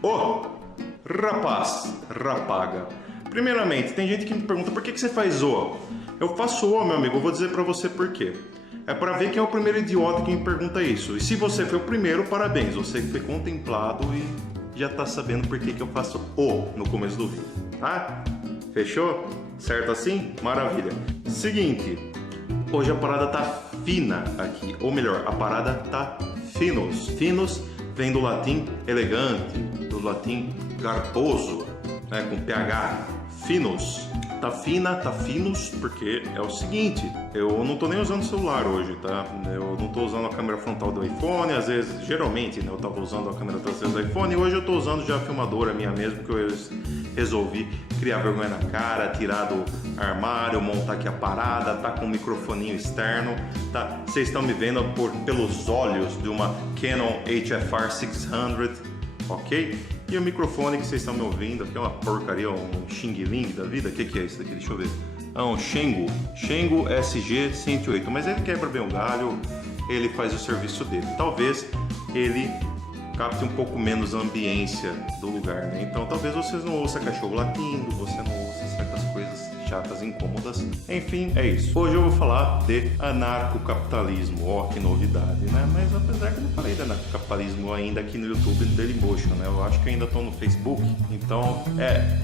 Ô, rapaz, rapaga. Primeiramente, tem gente que me pergunta por que você faz ô? Eu faço ô, meu amigo, eu vou dizer pra você por quê. É pra ver quem é o primeiro idiota que me pergunta isso. E se você foi o primeiro, parabéns, você foi contemplado e já tá sabendo por que eu faço o no começo do vídeo, tá? Fechou? Certo assim? Maravilha. Seguinte, hoje a parada tá fina aqui, ou melhor, a parada tá finos. Finos vem do latim elegante, do latim garboso, né, com pH. Finos. Tá fina, tá finos, porque é o seguinte, eu não tô nem usando o celular hoje, tá? Eu não tô usando a câmera frontal do iPhone, às vezes, geralmente, né, eu tava usando a câmera traseira do iPhone, e hoje eu tô usando já a filmadora minha mesmo, que eu resolvi criar vergonha na cara, tirar do armário, montar aqui a parada, tá com um microfoninho externo, tá? Vocês estão me vendo pelos olhos de uma Canon HFR 600, ok? E o microfone que vocês estão me ouvindo aqui é uma porcaria, um Xing Ling da vida. O que é isso daqui? Deixa eu ver. É um Shengo SG-108, mas ele quebra bem o galho, ele faz o serviço dele. Talvez ele capte um pouco menos a ambiência do lugar, né? Então talvez vocês não ouçam cachorro latindo, você não ouça certas coisas chatas, incômodas. Enfim, é isso. Hoje eu vou falar de anarcocapitalismo. Ó, que novidade, né? Mas apesar que eu não falei de anarcocapitalismo ainda aqui no YouTube no Dailymotion, né? Eu acho que eu ainda tô no Facebook. Então,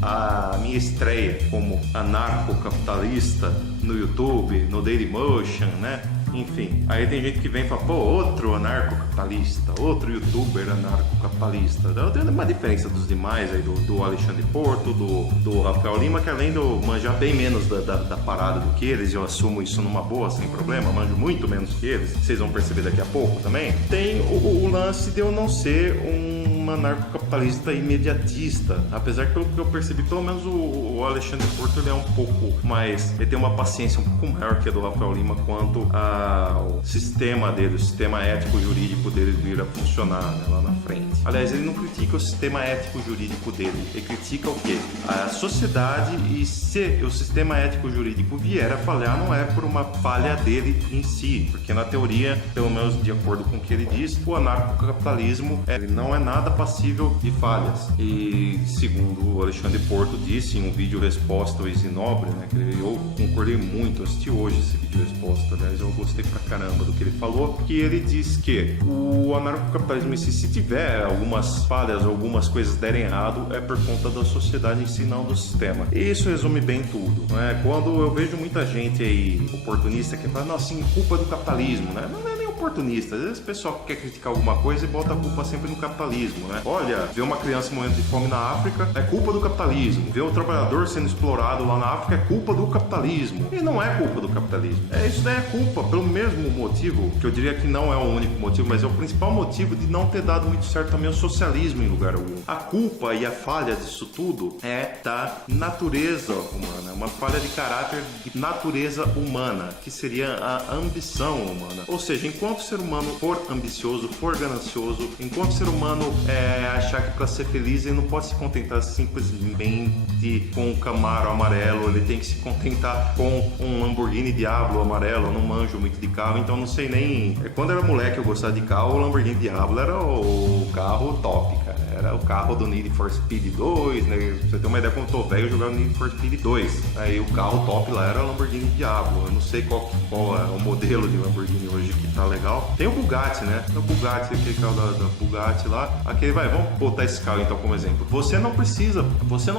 a minha estreia como anarcocapitalista no YouTube, no Dailymotion, né? Enfim, aí tem gente que vem e fala, pô, outro anarcocapitalista, outro youtuber anarcocapitalista. Tem uma diferença dos demais aí, do Alexandre Porto, do Rafael Lima, que além de eu manjar bem menos da parada do que eles, eu assumo isso numa boa, sem problema, manjo muito menos que eles, vocês vão perceber daqui a pouco também. Tem o lance de eu não ser um anarcocapitalista imediatista, apesar que pelo que eu percebi, pelo menos o Alexandre Porto, ele é um pouco mais, ele tem uma paciência um pouco maior que a do Rafael Lima quanto ao sistema dele, o sistema ético-jurídico dele vir a funcionar, né, lá na frente. Aliás, ele não critica o sistema ético-jurídico dele, ele critica o quê? A sociedade, e se o sistema ético-jurídico vier a falhar, não é por uma falha dele em si, porque na teoria, pelo menos de acordo com o que ele diz, o anarcocapitalismo ele não é nada passível de falhas. E segundo o Alexandre Porto disse em um vídeo resposta ao Isinobre, né, que eu concordei muito, eu assisti hoje esse vídeo resposta, aliás, eu gostei pra caramba do que ele falou, que ele diz que o anarcocapitalismo em si, se tiver algumas falhas, algumas coisas derem errado, é por conta da sociedade em si, não do sistema. E isso resume bem tudo, né? Quando eu vejo muita gente aí oportunista que fala, não, assim, culpa do capitalismo, né? Não é nem oportunista, às vezes o pessoal quer criticar alguma coisa e bota a culpa sempre no capitalismo, né? Olha, ver uma criança morrendo de fome na África é culpa do capitalismo. Ver um trabalhador sendo explorado lá na África é culpa do capitalismo. E não é culpa do capitalismo. Isso daí é culpa pelo mesmo motivo, que eu diria que não é o único motivo, mas é o principal motivo de não ter dado muito certo também o socialismo em lugar algum. A culpa e a falha disso tudo é da natureza humana, uma falha de caráter de natureza humana, que seria a ambição humana. Ou seja, enquanto o ser humano for ambicioso, for ganancioso, enquanto o ser humano achar que para ser feliz ele não pode se contentar simplesmente com um Camaro amarelo, ele tem que se contentar com um Lamborghini Diablo amarelo. Eu não manjo muito de carro, então não sei nem. Quando eu era moleque eu gostava de carro, o Lamborghini Diablo era o carro top, cara. Era o carro do Need for Speed 2, né? Pra você ter uma ideia, quando eu tô velho, eu jogava Need for Speed 2. Aí o carro top lá era o Lamborghini Diablo. Eu não sei qual é o modelo de Lamborghini hoje que tá legal. Tem o Bugatti, né? Tem o Bugatti, aquele carro da Bugatti lá. Aquele, vamos botar esse carro então como exemplo. Você não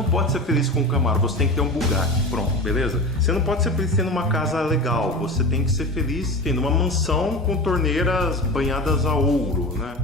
pode ser feliz com um Camaro, você tem que ter um Bugatti. Pronto, beleza? Você não pode ser feliz tendo uma casa legal, você tem que ser feliz tendo uma mansão com torneiras banhadas a ouro, né?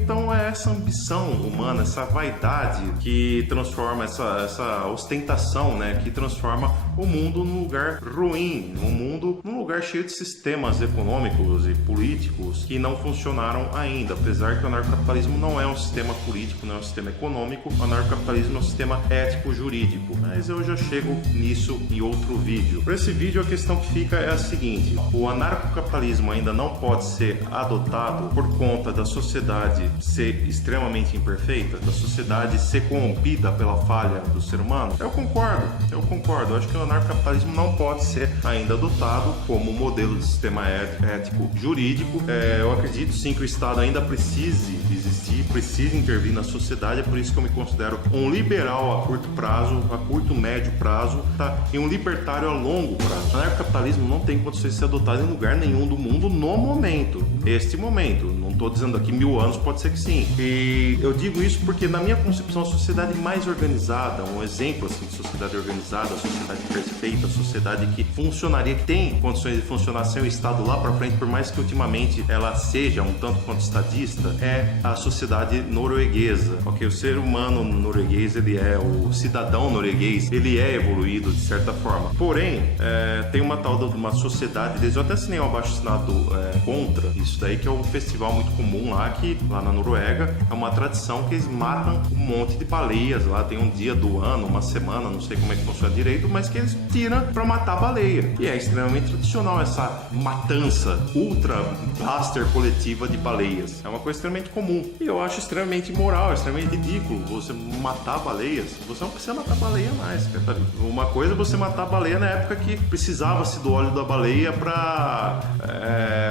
Então é essa ambição humana, essa vaidade que transforma essa ostentação, né? Que transforma o mundo num lugar ruim, um mundo num lugar cheio de sistemas econômicos e políticos que não funcionaram ainda, apesar que o anarcocapitalismo não é um sistema político, não é um sistema econômico, o anarcocapitalismo é um sistema ético-jurídico, mas eu já chego nisso em outro vídeo. Para esse vídeo a questão que fica é a seguinte: o anarcocapitalismo ainda não pode ser adotado por conta da sociedade sociedade ser extremamente imperfeita, da sociedade ser corrompida pela falha do ser humano? Eu concordo. Eu acho que o anarcocapitalismo não pode ser ainda adotado como modelo de sistema ético jurídico. Eu acredito sim que o Estado ainda precise existir, precisa intervir na sociedade. É por isso que eu me considero um liberal a curto prazo, a curto médio prazo, tá? E um libertário a longo prazo. O anarcocapitalismo não tem condições de ser adotado em lugar nenhum do mundo no momento. Este momento. Não estou dizendo aqui 1000 anos, pode ser que sim. E eu digo isso porque na minha concepção a sociedade mais organizada, um exemplo assim de sociedade organizada, a sociedade perfeita, a sociedade que funcionaria, que tem condições de funcionar sem o Estado lá para frente, por mais que ultimamente ela seja um tanto quanto estadista, é a sociedade norueguesa. Ok, o ser humano norueguês, ele é o cidadão norueguês, ele é evoluído de certa forma. Porém, tem uma tal de uma sociedade, eu até assinei um abaixo-assinado contra isso daí, que é um festival muito comum lá, que lá na Noruega é uma tradição que eles matam um monte de baleias lá, tem um dia do ano, uma semana, não sei como é que funciona direito, mas que eles tiram pra matar a baleia. E é extremamente tradicional essa matança ultra blaster coletiva de baleias. É uma coisa extremamente comum. E eu acho extremamente imoral, extremamente ridículo você matar baleias. Você não precisa matar baleia mais, cara. Uma coisa é você matar a baleia na época que precisava-se do óleo da baleia pra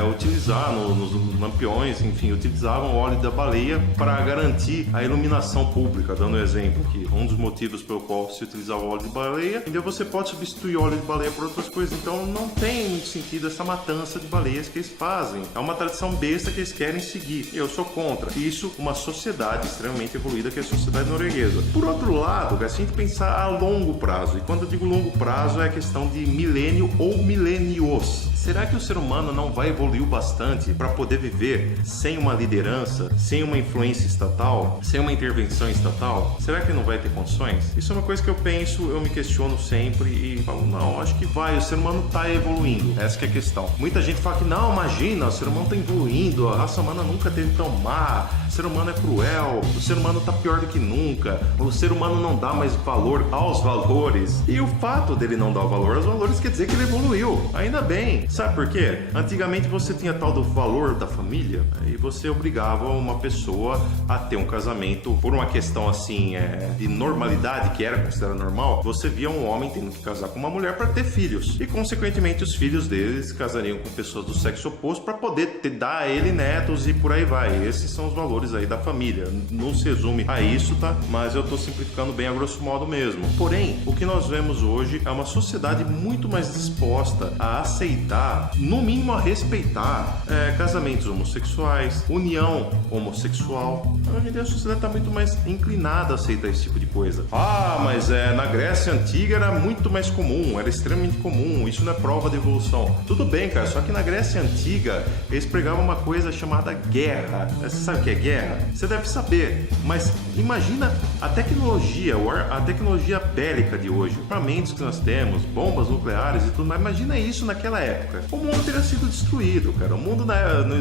utilizar nos lampiões, enfim, utilizavam o óleo da baleia para garantir a iluminação pública, dando um exemplo aqui. Um dos motivos pelo qual se utilizava o óleo de baleia, então você pode substituir óleo de baleia por outras coisas, então não tem muito sentido essa matança de baleias que eles fazem. É uma tradição besta que eles querem seguir, e eu sou contra. Isso, uma sociedade extremamente evoluída que é a sociedade norueguesa. Por outro lado, se a gente pensar a longo prazo, e quando eu digo longo prazo é questão de milênio ou milênios, será que o ser humano não vai evoluir bastante para poder viver sem uma liderança, sem uma influência estatal, sem uma intervenção estatal? Será que não vai ter condições? Isso é uma coisa que eu penso, eu me questiono sempre e falo, não, acho que vai, o ser humano está evoluindo. Essa que é a questão. Muita gente fala que não, imagina, o ser humano está evoluindo, a raça humana nunca teve tão má, o ser humano é cruel, o ser humano está pior do que nunca, o ser humano não dá mais valor aos valores. E o fato dele não dar valor aos valores quer dizer que ele evoluiu. Ainda bem. Sabe por quê? Antigamente você tinha tal do valor da família e você obrigava uma pessoa a ter um casamento por uma questão assim de normalidade, que era considerada normal. Você via um homem tendo que casar com uma mulher para ter filhos e consequentemente os filhos deles casariam com pessoas do sexo oposto para poder dar a ele netos e por aí vai. Esses são os valores aí da família. Não se resume a isso, tá? Mas eu tô simplificando bem a grosso modo mesmo. Porém, o que nós vemos hoje é uma sociedade muito mais disposta a aceitar, no mínimo a respeitar casamentos homossexuais, união homossexual. Hoje em dia a sociedade está muito mais inclinada a aceitar esse tipo de coisa. Ah, mas na Grécia Antiga era muito mais comum, era extremamente comum, isso não é prova de evolução. Tudo bem, cara, só que na Grécia Antiga eles pregavam uma coisa chamada guerra. Você sabe o que é guerra? Você deve saber, mas imagina a tecnologia bélica de hoje, armamentos que nós temos, bombas nucleares e tudo mais, imagina isso naquela época. O mundo teria sido destruído, cara. O mundo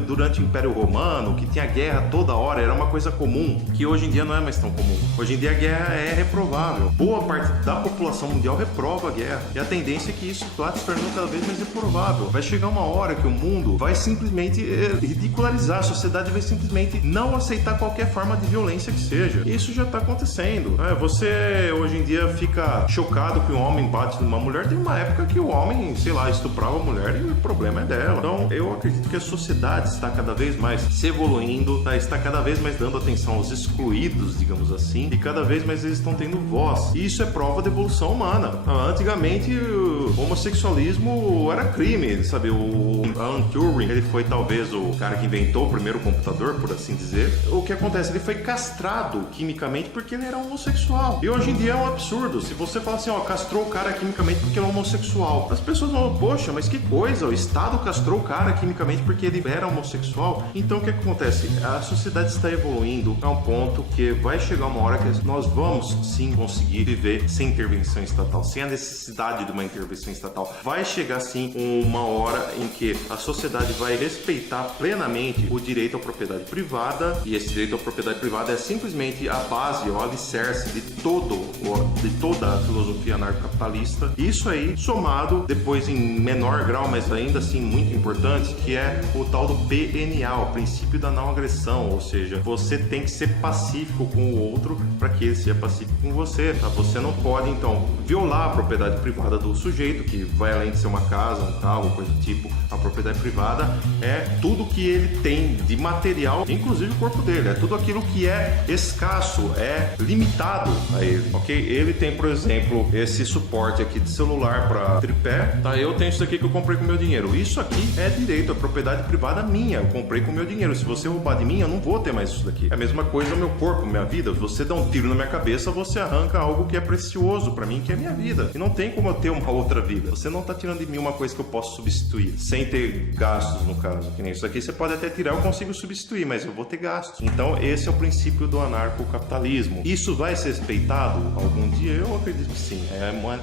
durante o Império Romano, que tinha guerra toda hora, era uma coisa comum, que hoje em dia não é mais tão comum. Hoje em dia a guerra é reprovável. Boa parte da população mundial reprova a guerra. E a tendência é que isso lá se tornando cada vez mais reprovável. Vai chegar uma hora que o mundo vai simplesmente ridicularizar, a sociedade vai simplesmente não aceitar qualquer forma de violência que seja. E isso já está acontecendo. Você hoje em dia fica chocado que um homem bate numa mulher. Tem uma época que o homem, sei lá, estuprava a mulher e o problema é dela. Então eu acredito que a sociedade está cada vez mais se evoluindo, está cada vez mais dando atenção aos excluídos, digamos assim, e cada vez mais eles estão tendo voz. E isso é prova da evolução humana. Antigamente o homossexualismo era crime, sabe? O Alan Turing, ele foi talvez o cara que inventou o primeiro computador, por assim dizer. O que acontece? Ele foi castrado quimicamente porque ele era homossexual. E hoje em dia é um absurdo. Se você fala assim, castrou o cara quimicamente porque ele é homossexual, as pessoas vão, poxa, mas que coisa, o Estado castrou o cara quimicamente porque ele era homossexual. Então o que acontece? A sociedade está evoluindo a um ponto que vai chegar uma hora que nós vamos sim conseguir viver sem intervenção estatal, sem a necessidade de uma intervenção estatal. Vai chegar sim uma hora em que a sociedade vai respeitar plenamente o direito à propriedade privada, e esse direito à propriedade privada é simplesmente a base, o alicerce de toda a filosofia anarcocapitalista. Isso aí, somado depois em menor grau, mas mas ainda assim muito importante, que é o tal do PNA, o princípio da não agressão, ou seja, você tem que ser pacífico com o outro para que ele seja pacífico com você, tá? Você não pode, então, violar a propriedade privada do sujeito, que vai além de ser uma casa, um carro, coisa do tipo. A propriedade privada é tudo que ele tem de material, inclusive o corpo dele, é tudo aquilo que é escasso, é limitado a ele, ok? Ele tem, por exemplo, esse suporte aqui de celular para tripé, tá? Eu tenho isso aqui que eu comprei com meu dinheiro. Isso aqui é direito, é propriedade privada minha, eu comprei com meu dinheiro. Se você roubar de mim, eu não vou ter mais isso daqui. É a mesma coisa o meu corpo, minha vida. Se você dá um tiro na minha cabeça, você arranca algo que é precioso para mim, que é minha vida. E não tem como eu ter uma outra vida. Você não tá tirando de mim uma coisa que eu posso substituir, sem ter gastos, no caso. Que nem isso aqui, você pode até tirar, eu consigo substituir, mas eu vou ter gastos. Então, esse é o princípio do anarcocapitalismo. Isso vai ser respeitado algum dia? Eu acredito que sim.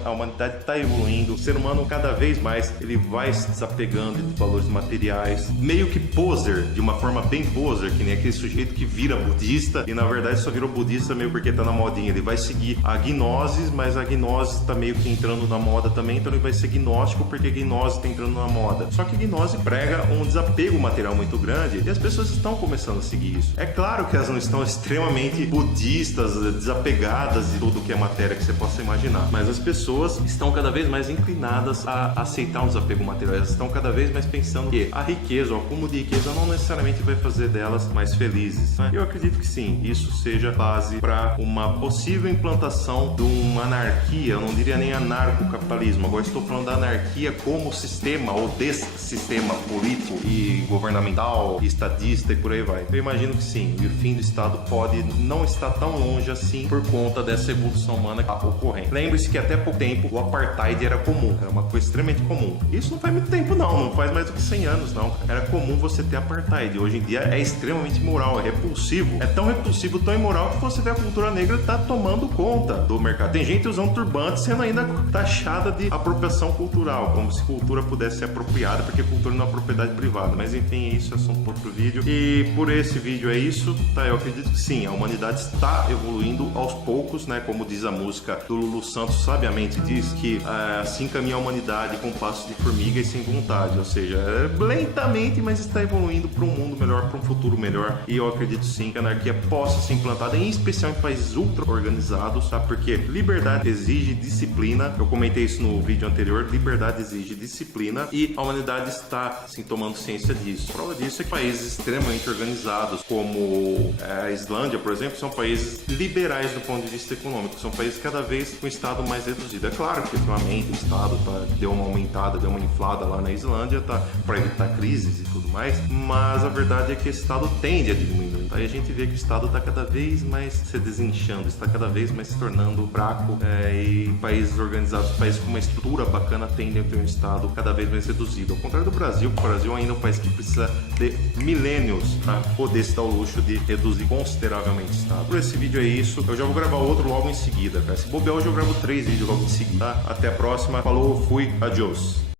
A humanidade está evoluindo. O ser humano, cada vez mais, ele vai se desapegando de valores materiais. Meio que poser, de uma forma bem poser, que nem aquele sujeito que vira budista e, na verdade, só virou budista meio porque tá na modinha. Ele vai seguir a gnose, mas a gnose tá meio que entrando na moda também, então ele vai ser gnóstico porque a gnose tá entrando na moda. Só que a gnose prega um desapego material muito grande e as pessoas estão começando a seguir isso. É claro que elas não estão extremamente budistas, desapegadas de tudo que é matéria que você possa imaginar, mas as pessoas estão cada vez mais inclinadas a aceitar um desapego material. Elas estão cada vez mais pensando que a riqueza, o acúmulo de riqueza não necessariamente vai fazer delas mais felizes, né? Eu acredito que sim, isso seja base para uma possível implantação de uma anarquia. Eu não diria nem anarcocapitalismo, agora estou falando da anarquia como sistema ou desse-sistema político e governamental, e estadista e por aí vai. Eu imagino que sim, e o fim do Estado pode não estar tão longe assim por conta dessa evolução humana que está ocorrendo. Lembre-se que até pouco tempo o apartheid era comum, era uma coisa extremamente comum. Isso não faz muito tempo não faz mais do que 100 anos não. Era comum você ter apartheid. Hoje em dia é extremamente imoral, é repulsivo. É tão repulsivo, tão imoral que você vê a cultura negra tá tomando conta do mercado. Tem gente usando turbante sendo ainda taxada de apropriação cultural, como se cultura pudesse ser apropriada, porque cultura não é propriedade privada. Mas enfim, isso é assunto para outro vídeo. E por esse vídeo é isso, tá? Eu acredito que sim, a humanidade está evoluindo aos poucos, né? Como diz a música do Lulu Santos, sabiamente diz que assim caminha a humanidade com passos de formiga e sem vontade, ou seja, lentamente, mas está evoluindo para um mundo melhor, para um futuro melhor. E eu acredito sim que a anarquia possa ser implantada, em especial em países ultra organizados, tá? Porque liberdade exige disciplina. Eu comentei isso no vídeo anterior, liberdade exige disciplina e a humanidade está sim tomando ciência disso. Prova disso é que países extremamente organizados, como a Islândia, por exemplo, são países liberais do ponto de vista econômico, são países cada vez com o Estado mais reduzido. É claro que ultimamente o Estado deu uma aumentada, deu uma inflada lá na Islândia, para evitar crises e tudo mais, mas a verdade é que esse Estado tende a diminuir. Tá? E a gente vê que o Estado está cada vez mais se desinchando, está cada vez mais se tornando fraco, e países organizados, países com uma estrutura bacana tendem a ter um Estado cada vez mais reduzido. Ao contrário do Brasil, o Brasil ainda é um país que precisa de milênios para poder se dar o luxo de reduzir consideravelmente o Estado. Por esse vídeo é isso, eu já vou gravar outro logo em seguida, cara. Se bobear hoje eu gravo 3 vídeos logo em seguida, tá? Até a próxima, falou, fui, adiós.